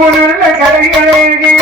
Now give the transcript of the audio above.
అప్పుడు కలిగేది